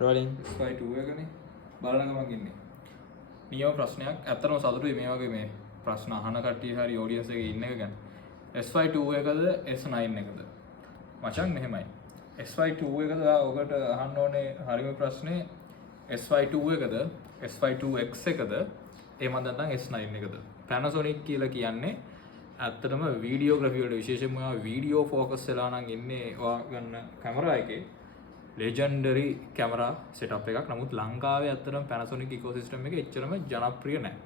Rolling S52 එකනේ බලන ගමන් ඉන්නේ. නියම ප්‍රශ්නයක්. ඇත්තටම සතුටුයි මේ වගේ මේ ප්‍රශ්න අහන කට්ටිය හරි ඔඩියන්ස් එකේ ඉන්න එක ගැන. S52 එකද S9 එකද? මචං මෙහෙමයි. S52 එකද ඔකට අහන්න ඕනේ හරිම ප්‍රශ්නේ S52 එකද S52X එකද එහෙම නැත්නම් S9 එකද? Panasonic කියලා කියන්නේ ඇත්තටම වීඩියෝග්‍රැෆි වලට විශේෂයෙන්ම වීඩියෝ ෆෝකස් වෙලා නම් ඉන්නේ ඔයා ගන්න කැමරා එකේ ලෙජන්ඩරි කැමරා සෙටප් එකක්. නමුත් ලංකාවේ ඇත්තටම Panasonic ඉකෝසිස්ටම් එක එච්චරම ජනප්‍රිය නැහැ.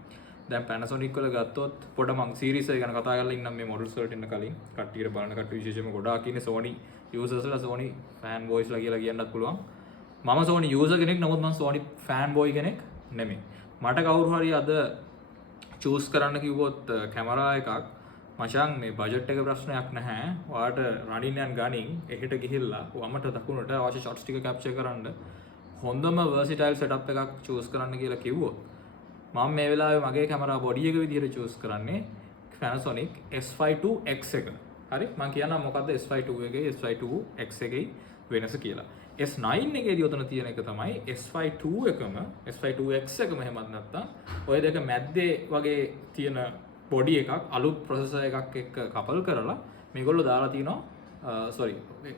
දැන් Panasonic වල ගත්තොත් පොඩ මං සීරීස් එක ගැන කතා කරලා ඉන්නම් මේ මොඩල්ස් වලට එන්න කලින්. කට්ටියට බලන කට්ටිය විශේෂයෙන්ම ගොඩාක් ඉන්නේ Sony users ලා Sony fan boys ලා කියලා කියන්නත් පුළුවන්. මම Sony user කෙනෙක් නමුත් මම Sony fan boy කෙනෙක් නෙමෙයි. මට කවුරු හරි අද choose කරන්න කිව්වොත් කැමරා එකක් මචං මේ බජට් එක ප්‍රශ්නයක් නැහැ. ඔයාට රනින් යන ගණින් එහෙට ගිහිල්ලා වමට දකුණට අවශ්‍ය shots ටික capture කරන්න හොඳම versatile setup එකක් choose කරන්න කියලා කිව්වොත් මම මේ වෙලාවේ මගේ කැමරා body එක විදිහට choose කරන්නේ Panasonic S52X එක. හරි මම කියන්නම් මොකද්ද S52 එකේ S52X එකේ වෙනස කියලා. S9 එකේදී උතන තියෙන එක තමයි S52 එකම S52X එකම එහෙමත් නැත්නම් ඔය දෙක මැද්දේ වගේ තියෙන බොඩි එකක් අලුත් ප්‍රොසෙසර් එකක් එක්ක කපල් කරලා මේගොල්ලෝ දාලා තිනවා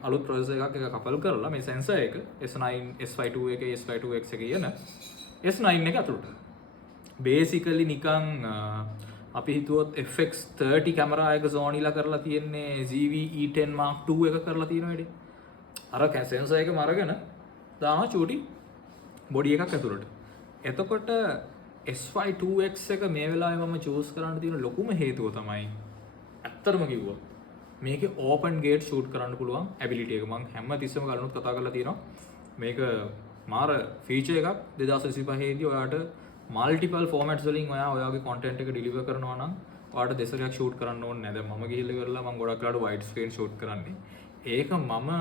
අලුත් ප්‍රොසෙසර් එකක් එක්ක කපල් කරලා මේ සෙන්සර් එක S9 S52 එකේ S52X එකේ යන S9 එක අතුරට බේසිකලි නිකන් අපි හිතුවොත් FX30 කැමරා එක Sony ලා කරලා තියෙන්නේ ZV-E10 Mark II එක කරලා තියෙන වැඩේ අර සෙන්සර් එකම අරගෙන දානවා චූටි බොඩි එකක් ඇතුළට. එතකොට S52X එක මේ වෙලාවේ මම choose කරන්න තියෙන ලොකුම හේතුව තමයි ඇත්තටම කිව්වොත් මේකේ open gate shoot කරන්න පුළුවන් ability එක. මම හැම තිස්සෙම කලිනුත් කතා කරලා තියෙනවා. මේක මාර feature එකක් 2025 දී ඔයාට multiple formats වලින් ඔයාගේ content එක deliver කරනවා නම් ඔයාට දෙසරයක් shoot කරන්න ඕනේ නැහැ. දැන් මම ගිහිල්ලා ඉවරලා මම ගොඩක් වෙලාවට wide screen shoot කරන්නේ. ඒක මම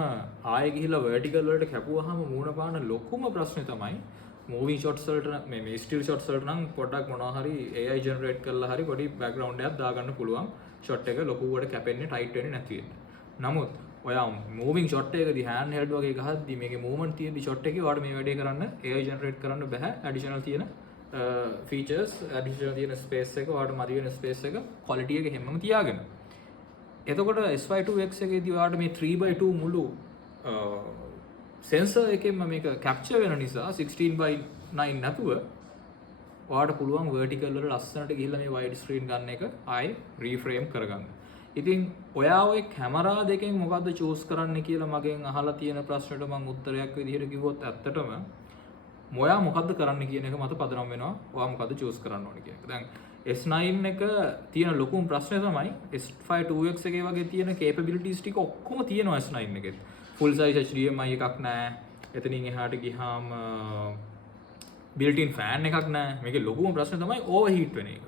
ආයෙ ගිහිල්ලා vertical වලට කැපුවාම මූණ පාන ලොකුම ප්‍රශ්නේ තමයි moving shots වලට මේ still shots වලට නම් පොඩ්ඩක් මොනවා හරි AI generate කරලා හරි පොඩි background එකක් දාගන්න පුළුවන් shot එක ලොකුවට කැපෙන්නේ tight වෙන්නේ නැති වෙන්න. නමුත් ඔයා moving shot එකදී hand held වගේ ගහද්දි මේකේ movement තියෙද්දි shot එකේ ඔයාලට මේ වැඩේ කරන්න AI generate කරන්න බෑ. additional තියෙන features additional තියෙන space එක ඔයාලට මදි වෙන space එක quality එක හැමම තියාගෙන. එතකොට S52X එකේදී ඔයාලට මේ 3x2 මුළු සෙන්සර් එකෙන්ම මේක කැප්චර් වෙන නිසා 16:9 නැතුව ඔයාලට පුළුවන් vertical වල ලස්සනට ගිහිල්ලා මේ wide screen ගන්න එක ආයේ reframe කරගන්න. ඉතින් ඔයා ඔය කැමරා දෙකෙන් මොකද්ද choose කරන්න කියලා මගෙන් අහලා තියෙන ප්‍රශ්නෙට මම උත්තරයක් විදිහට කිව්වොත් ඇත්තටම ඔයා මොකද්ද කරන්න කියන එක මත පදනම් වෙනවා. ඔයා මොකද්ද choose කරන්න ඕනේ කියන එක. දැන් S9 එක තියෙන ලොකුම ප්‍රශ්නේ තමයි S52X එකේ වගේ තියෙන capabilities ටික ඔක්කොම තියෙනවා S9 එකේ. full size HDMI එකක් නැහැ. එතනින් එහාට ගියාම built-in fan එකක් නැහැ. මේකේ ලොකුම ප්‍රශ්නේ තමයි overheat වෙන එක.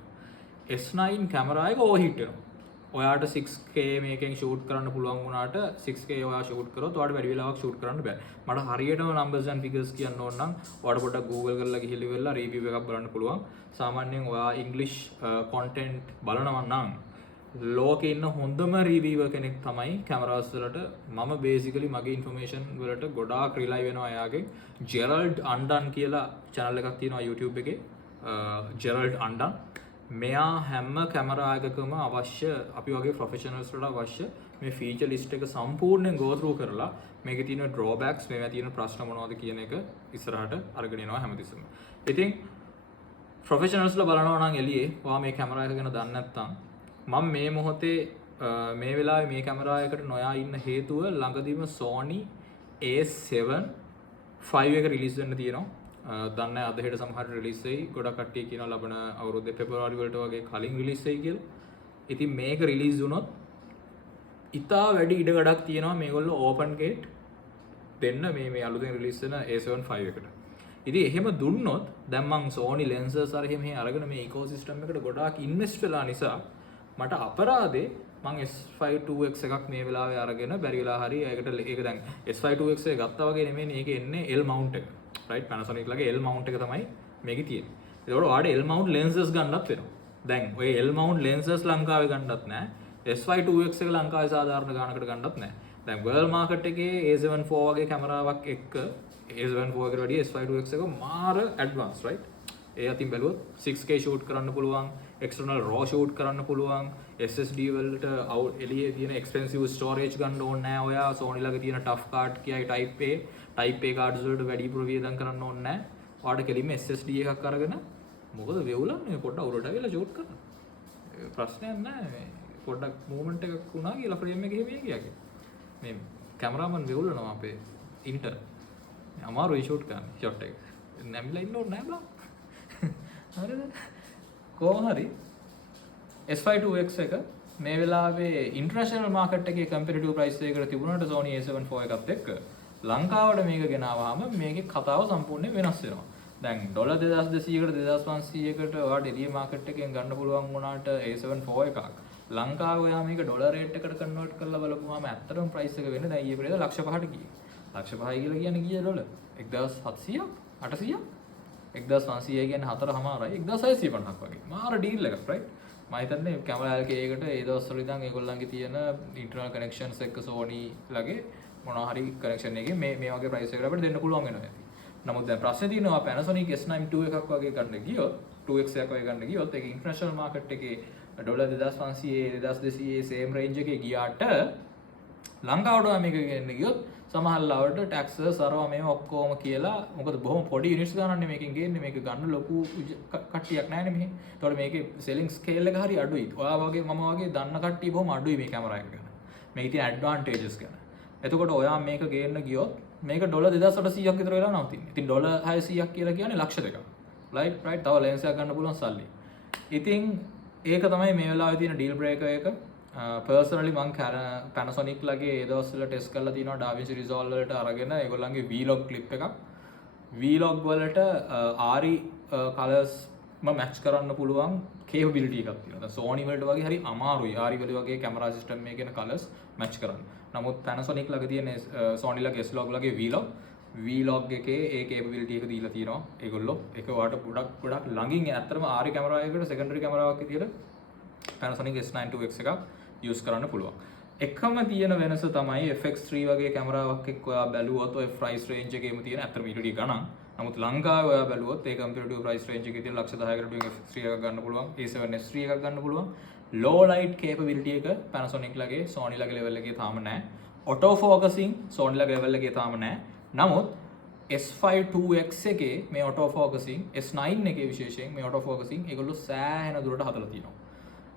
S9 කැමරා එක overheat වෙනවා. ඔයාට 6K මේකෙන් shoot කරන්න පුළුවන් වුණාට 6K ඔයා shoot කරොත් ඔයාට වැඩි වෙලාවක් shoot කරන්න බෑ. මට හරියටම numbers and figures කියන්න ඕන නම් ඔයාට පොඩ්ඩක් Google කරලා ගිහිල්ලා ඉවරලා review එකක් බලන්න පුළුවන්. සාමාන්‍යයෙන් ඔයා English content බලනවා නම් ලෝකේ ඉන්න හොඳම රිවිවර් කෙනෙක් තමයි කැමරාස් වලට. මම බේසිකලි මගේ ඉන්ෆර්මේෂන් වලට ගොඩාක් රිලයි වෙනවා එයාගේ ජෙරල්ඩ් අන්ඩන් කියලා channel එකක් තියෙනවා YouTube එකේ. ජෙරල්ඩ් අන්ඩන් මෙයා හැම කැමරා එකකම අවශ්‍ය අපි වගේ ප්‍රොෆෙෂනල්ස් වලට අවශ්‍ය මේ ෆීචර් ලිස්ට් එක සම්පූර්ණයෙන් go through කරලා මේකේ තියෙන drawbacks මේවා තියෙන ප්‍රශ්න මොනවද කියන එක ඉස්සරහට අරගෙන එනවා හැමතිස්සෙම. ඉතින් ප්‍රොෆෙෂනල්ස්ලා බලනවා නම් එළියේ ඔයා මේ කැමරා එක ගැන දන්නේ නැත්නම් මම මේ මොහොතේ මේ වෙලාවේ මේ කැමරා එකට නොයා ඉන්න හේතුව ළඟදීම Sony A7 5 එක රිලීස් වෙන්න තියෙනවා. දන්නේ නැහැ අද හෙට සමහර රිලීස් වෙයි. ගොඩක් කට්ටිය කියනවා ලබන අවුරුද්දේ පෙබරවාරි වලට වගේ කලින් රිලීස් වෙයි කියලා. ඉතින් මේක රිලීස් වුණොත් ඉතා වැඩි ඉඩකඩක් තියෙනවා මේගොල්ලෝ ඕපන් ගේට් දෙන්න මේ අලුතෙන් රිලීස් වෙන A7 5 එකට. ඉතින් එහෙම දුන්නොත් දැන් මං Sony lenses අර එහෙම අරගෙන මේ ecosystem එකට ගොඩාක් invest වෙලා නිසා මට අපරාධේ මං S52X එකක් මේ වෙලාවේ අරගෙන බැරි වෙලා හරි ඒකට ඒක දැන් S52X එක ගත්තා වගේ නෙමෙයි මේකේ එන්නේ L mount එක. right Panasonic ලගේ L mount එක තමයි මේකේ තියෙන්නේ. ඒකට ඔයාලට L mount lenses ගන්නත් වෙනවා. දැන් ඔය L mount lenses ලංකාවේ ගන්නත් නැහැ. S52X එක ලංකාවේ සාධාරණ ගානකට ගන්නත් නැහැ. දැන් world market එකේ A7 IV වගේ කැමරාවක් එක්ක A74 එකට වැඩිය S52X එක මාර ඇඩ්වාන්ස් රයිට්. ඒ අතින් බැලුවොත් 6K ෂූට් කරන්න පුළුවන්, එක්ස්ටර්නල් රෝ ෂූට් කරන්න පුළුවන්, SSD වලට එළියේ තියෙන එක්ස්පෙන්සිව් ස්ටෝරේජ් ගන්න ඕනේ නැහැ ඔයා. Sony ළඟ තියෙන tough card කියයි type A cards වලට වැඩිපුර වියදම් කරන්න ඕනේ නැහැ. ඔයාලට කෙලින්ම SSD එකක් අරගෙන මොකද වෙවුලන්නේ පොඩ්ඩක් උරට වෙලා ෂූට් කරන්න. ප්‍රශ්නයක් නැහැ මේ. පොඩ්ඩක් මූවමන්ට් එකක් වුණා කියලා ෆ්‍රේම් එකේ මේ කියාගේ. මේ කැමරාමන් වෙවුලනවා අපේ ඉන්ටර්. අමාරුයි ෂූට් කරන්න ෂොට් එක. නැමිලා ඉන්න ඕනේ නැහැ බං. හරිද? කොහොම හරි S52X එක මේ වෙලාවේ ඉන්ටර්නැෂනල් මාකට් එකේ කම්පිටිටිව් ප්‍රයිස් එකකට තිබුණාට Sony A74 එකත් එක්ක ලංකාවට මේක ගෙනාවාම මේකේ කතාව සම්පූර්ණයෙන් වෙනස් වෙනවා. දැන් $2200කට 2500කට ඔයාලට එළිය මාකට් එකෙන් ගන්න පුළුවන් වුණාට A74 එකක් ලංකාවේ ඔයා මේක ඩොලර් රේට් එකකට කන්වර්ට් කරලා බලපුවාම ඇත්තටම ප්‍රයිස් එක වෙන්නේ දැන් ඊයේ පෙරේද ලක්ෂ 5ට ගියේ. ලක්ෂ 5යි කියලා කියන්නේ කීයද ඩොලර්? 1700ක් 800ක් 1500 කියන්නේ 4.5යි 1650ක් වගේ. මාර ඩීල් එකක් රයිට්. මම හිතන්නේ කැමරා LK එකට ඒ දවස්වල ඉඳන් ඒගොල්ලන්ගේ තියෙන ඉන්ටර්නල් කනෙක්ෂන්ස් එක්ක Sony ලගේ මොනවා හරි කනෙක්ෂන් එකකින් මේ වගේ ප්‍රයිස් එකකට අපිට දෙන්න පුළුවන් වෙනවා ඇති. නමුත් දැන් ප්‍රශ්නේ තියෙනවා Panasonic S9 II එකක් වගේ ගන්න ගියොත් 2X එකක් වගේ ගන්න ගියොත් ඒක ඉන්ටර්නැෂනල් මාකට් එකේ $2500 2200 same range එකේ ගියාට ලංකාවට මේක ගෙන්න ගියොත් සමහරවිට ටැක්සස් අරවා මේ ඔක්කොම කියලා මොකද බොහොම පොඩි යුනිට්ස් ගන්නන්නේ මේකෙන් ගේන්නේ මේක ගන්න ලොකු කට්ටියක් නැහැනේ මෙහි. ඒතකොට මේකේ සෙලිං ස්කේල් එක හරි අඩුයි. ඔයා වගේ මම වගේ දන්න කට්ටිය බොහොම අඩුයි මේ කැමරා එක ගැන. මේකේ තියෙන ඇඩ්වාන්ටේජස් ගැන. එතකොට ඔයා මේක ගේන්න ගියොත් මේක $2800ක් විතර වෙලා නවතින්නේ. ඉතින් $600ක් කියලා කියන්නේ ලක්ෂ දෙකක්. රයිට් තව ලෙන්ස් එකක් ගන්න පුළුවන් සල්ලි. ඉතින් ඒක තමයි මේ වෙලාවේ තියෙන ඩීල් බ්‍රේකර් එක. පර්සනලි මං Panasonic ලගේ ඒ දවස්වල ටෙස්ට් කරලා තියෙනවා DaVinci Resolve වලට අරගෙන ඒගොල්ලන්ගේ vlog clip එකක්. vlog වලට RE colors මැච් කරන්න පුළුවන් capability එකක් තියෙනවා. දැන් Sony වලට වගේ හරි අමාරුයි RE වල වගේ කැමරා සිස්ටම් එකේ කියන colors මැච් කරන්න. නමුත් Panasonic ළඟ තියෙන Sony ලගේ S-Log ලගේ vlog එකේ ඒ capability එක දීලා තියෙනවා. ඒගොල්ලෝ ඒක ඔයාලට ගොඩක් ළඟින් ඇත්තටම RE කැමරා එකකට secondary කැමරාවක් විදියට Panasonic S9 II X එකක් use කරන්න පුළුවන්. එකම තියෙන වෙනස තමයි FX3 වගේ කැමරාවක් එක්ක ඔයා බැලුවොත් ඔය price range එකේම තියෙන අතර ඊට වඩා ගණන්. නමුත් ලංකාවේ ඔයා බැලුවොත් ඒ competitive price range එකේ තියෙන ලක්ෂ 10කට වගේ FX3 එකක් ගන්න පුළුවන්. A7S3 එකක් ගන්න පුළුවන්. low light capability එක Panasonic ලගේ Sony ලගේ level එකේ තාම නැහැ. auto focusing Sony ලගේ level එකේ තාම නැහැ. නමුත් S52X එකේ මේ auto focusing S9 එකේ විශේෂයෙන් මේ auto focusing ඒගොල්ලෝ සෑහෙන දුරට හදලා තියෙනවා.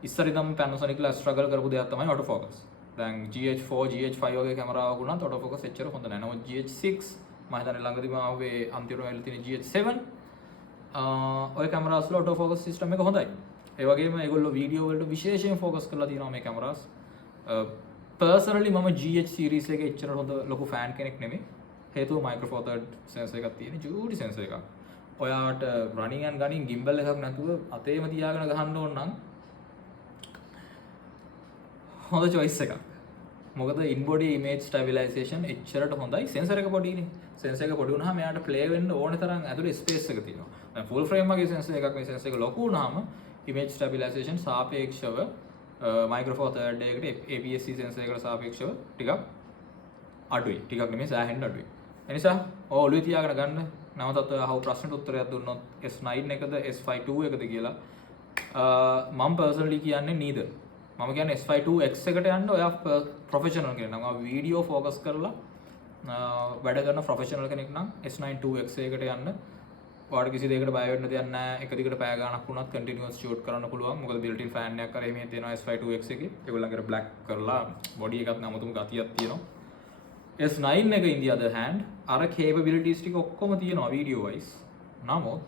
ඉස්සර ඉඳන් Panasonic ලා ස්ට්‍රගල් කරපු දෙයක් තමයි auto focus. දැන් GH4 GH5 වගේ කැමරාවක් වුණත් auto focus එච්චර හොඳ නැහැ. නමුත් GH6 මම හිතන්නේ ළඟදිම ආවේ අන්තිමට වෙලා තියෙන GH7 ඔය කැමරාස් වල auto focus system එක හොඳයි. ඒ වගේම ඒගොල්ලෝ වීඩියෝ වලට විශේෂයෙන් focus කරලා තියෙනවා මේ කැමරාස්. personally මම GH series එකේ එච්චර හොඳ ලොකු fan කෙනෙක් නෙමෙයි. හේතුව micro four third sensor එකක් තියෙන ජූඩි sensor එකක්. ඔයාට running and gunning gimbal එකක් නැතුව අතේම තියාගෙන ගහන්න ඕන නම් හොඳ choice එකක්. මොකද in body image stabilization එච්චරට හොඳයි. sensor එක පොඩිනේ. sensor එක පොඩි වුණාම එයාට play වෙන්න ඕන තරම් ඇතුලේ space එක තියෙනවා. දැන් full frame වගේ sensor එකක් මේ sensor එක ලොකු වුණාම image stabilization සාපේක්ෂව micro four third එකකට APS-C sensor එකකට සාපේක්ෂව ටිකක් අඩුයි. ටිකක් නෙමෙයි සෑහෙන්න අඩුයි. ඒ නිසා ඔළුවේ තියාගෙන ගන්න. නැවතත් ඔය අහපු ප්‍රශ්නට උත්තරයක් දුන්නොත් S9 එකද S5 II එකද කියලා මම personally කියන්නේ neither. මම කියන්නේ S52X එකට යන්න ඔයා ප්‍රොෆෙෂනල් කෙනෙක් නම් ඔයා වීඩියෝ ફોකස් කරලා වැඩ කරන ප්‍රොෆෙෂනල් කෙනෙක් නම් S9 II X එකට යන්න. ඔයාලට කිසි දෙයකට බය වෙන්න දෙයක් නැහැ. එක දිගට පැය ගාණක් වුණත් කන්ටිනියුස් ෂූට් කරන්න පුළුවන්. මොකද built in fan එකක් කරේ මේ තියෙනවා S52X එකේ. ඒගොල්ලන්ගේ black කරලා body එකත් නමුතුම ගතියක් තියෙනවා. S9 එක in the other hand අර capabilities ටික ඔක්කොම තියෙනවා video wise. නමුත්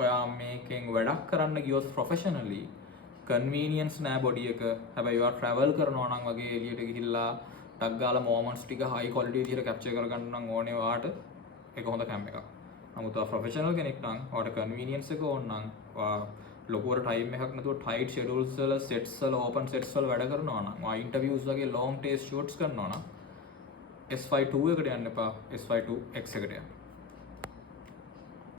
ඔයා මේකෙන් වැඩක් කරන්න ගියොත් professionally convenience නෑ body එක. හැබැයි ඔයා travel කරනවා නම් වගේ එළියට ගිහිල්ලා ටක් ගාලා moments ටික high quality විදිහට capture කරගන්න නම් ඕනේ ඔයාට ඒක හොඳ cam එකක්. නමුත් ඔයා professional කෙනෙක් නම් ඔයාට convenience එක ඕන නම් ඔයා ලොකුවට time එකක් නැතුව tight schedules වල sets වල open sets වල වැඩ කරනවා නම් ඔයා interviews වගේ long taste shoots කරනවා නම් S5 II එකට යන්න එපා S52X එකට යන්න.